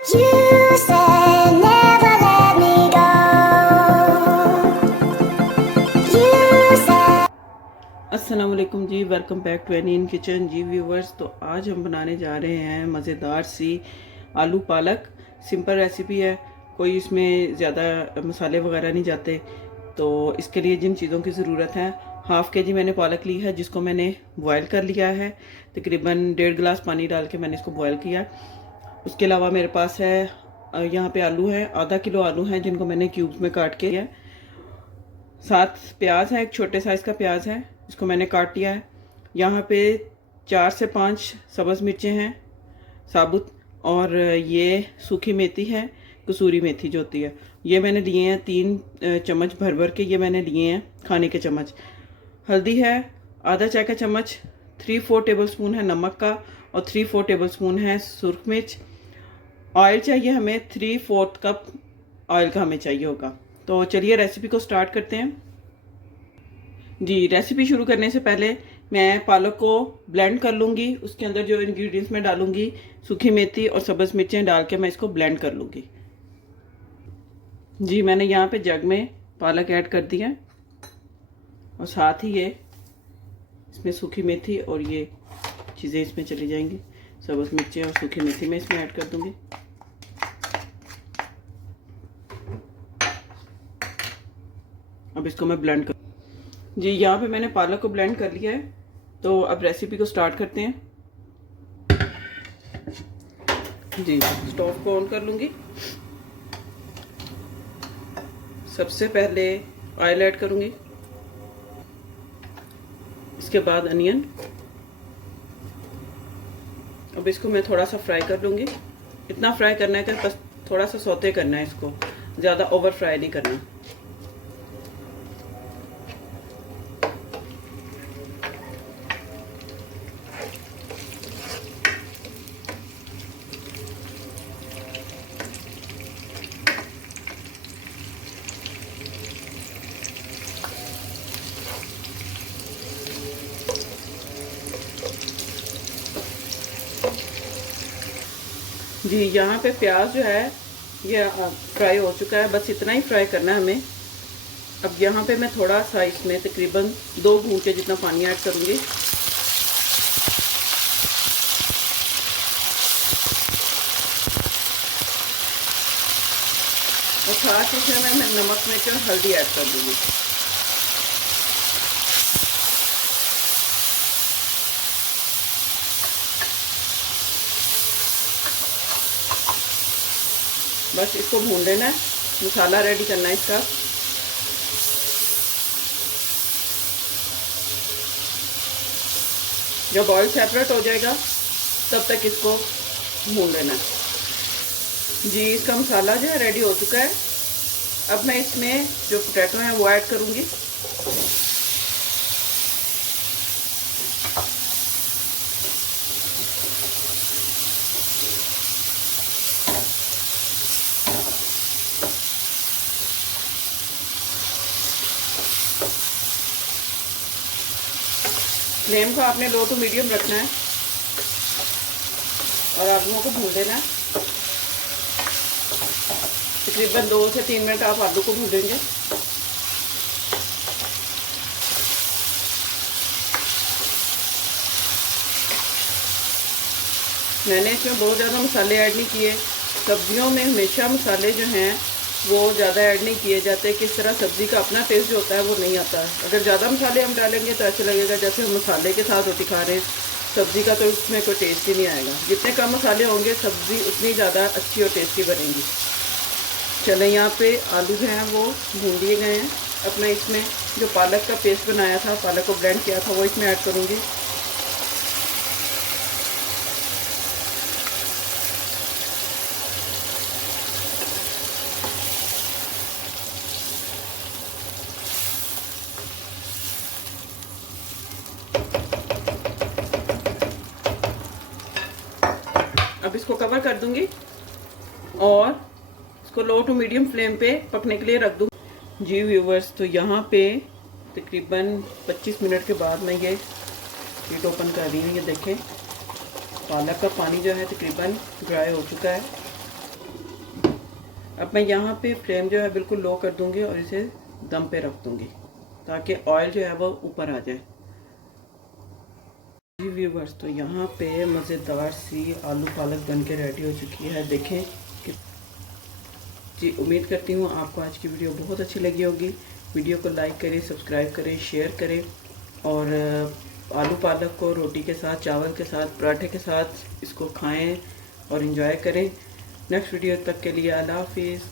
You said never let me go. You said अस्सलाम वालेकुम जी, welcome back to Annie in kitchen जी viewers. तो आज हम बनाने जा रहे हैं मज़ेदार सी आलू पालक। सिंपल रेसिपी है, कोई इसमें ज़्यादा मसाले वगैरह नहीं जाते। तो इसके लिए जिन चीज़ों की ज़रूरत है, हाफ़ के जी मैंने पालक ली है जिसको मैंने बॉयल कर लिया है। तकरीबन 1.5 गिलास पानी डाल के मैंने इसको बॉयल किया। उसके अलावा मेरे पास है यहाँ पे आलू हैं, आधा किलो आलू हैं जिनको मैंने क्यूब्स में काट के 7 प्याज है, एक छोटे साइज़ का प्याज है इसको मैंने काट लिया है। यहाँ पे 4 से 5 सब्ज़ मिर्चें हैं साबुत, और ये सूखी मेथी है, कसूरी मेथी जो होती है। ये मैंने लिए हैं 3 चम्मच भर भर के, ये मैंने लिए हैं खाने के चम्मच। हल्दी है आधा चाय का चम्मच, 3-4 टेबल स्पून है नमक का, और 3-4 टेबल स्पून है सुरख मिर्च। ऑयल चाहिए हमें 3/4 कप ऑयल का हमें चाहिए होगा। तो चलिए रेसिपी को स्टार्ट करते हैं जी। रेसिपी शुरू करने से पहले मैं पालक को ब्लेंड कर लूँगी। उसके अंदर जो इंग्रेडिएंट्स मैं डालूँगी, सूखी मेथी और सब्ज़ मिर्चें डाल के मैं इसको ब्लेंड कर लूँगी जी। मैंने यहाँ पे जग में पालक ऐड कर दिया, और साथ ही ये इसमें सूखी मेथी और ये चीज़ें इसमें चली जाएंगी। सब्ज़ मिर्चें और सूखी मेथी मैं इसमें ऐड कर दूँगी। अब इसको मैं ब्लेंड कर जी। यहाँ पे मैंने पालक को ब्लेंड कर लिया है। तो अब रेसिपी को स्टार्ट करते हैं जी। स्टोव को ऑन कर लूँगी। सबसे पहले ऑयल ऐड करूँगी, इसके बाद अनियन। अब इसको मैं थोड़ा सा फ्राई कर लूँगी। इतना फ्राई करना है कि बस थोड़ा सा सौते करना है, इसको ज़्यादा ओवर फ्राई नहीं करना। जी यहाँ पे प्याज जो है ये फ्राई हो चुका है, बस इतना ही फ्राई करना है हमें। अब यहाँ पे मैं थोड़ा सा इसमें तकरीबन 2 घूंटे जितना पानी ऐड करूँगी, और साथ इसमें मैं नमक मिर्च और हल्दी ऐड कर दूँगी। बस इसको भून लेना है, मसाला रेडी करना है इसका। जब ऑयल सेपरेट हो जाएगा तब तक इसको भून लेना है जी। इसका मसाला जो है रेडी हो चुका है। अब मैं इसमें जो पोटैटो है वो ऐड करूँगी। फ्लेम को आपने लो टू मीडियम रखना है और आलूओं को भून देना है। तकरीबन 2 से 3 मिनट आप आलू को भूनेंगे। मैंने इसमें बहुत ज़्यादा मसाले ऐड नहीं किए। सब्जियों में हमेशा मसाले जो हैं वो ज़्यादा ऐड नहीं किए जाते, किस तरह सब्ज़ी का अपना टेस्ट जो होता है वो नहीं आता है। अगर ज़्यादा मसाले हम डालेंगे तो ऐसे लगेगा जैसे हम मसाले के साथ रोटी खा रहे हैं, सब्ज़ी का तो उसमें कोई टेस्ट ही नहीं आएगा। जितने कम मसाले होंगे सब्ज़ी उतनी ज़्यादा अच्छी और टेस्टी बनेगी। चले यहाँ पे आलू जो हैं वो भून दिए गए हैं। अब मैं इसमें जो पालक का पेस्ट बनाया था, पालक को ब्लेंड किया था, वो इसमें ऐड करूँगी। अब इसको कवर कर दूंगी और इसको लो टू मीडियम फ्लेम पे पकने के लिए रख दूंगी जी व्यूवर्स। तो यहाँ पे तकरीबन 25 मिनट के बाद मैं ये हीट ओपन कर रही हूँ। ये देखें पालक का पानी जो है तकरीबन ड्राई हो चुका है। अब मैं यहाँ पे फ्लेम जो है बिल्कुल लो कर दूंगी और इसे दम पे रख दूंगी ताकि ऑयल जो है वो ऊपर आ जाए। जी व्यूवर्स, तो यहाँ पे मज़ेदार सी आलू पालक बन के रेडी हो चुकी है। देखें कि जी, उम्मीद करती हूँ आपको आज की वीडियो बहुत अच्छी लगी होगी। वीडियो को लाइक करें, सब्सक्राइब करें, शेयर करें और आलू पालक को रोटी के साथ, चावल के साथ, पराठे के साथ इसको खाएं और एंजॉय करें। नेक्स्ट वीडियो तक के लिए अल्लाह हाफिज़।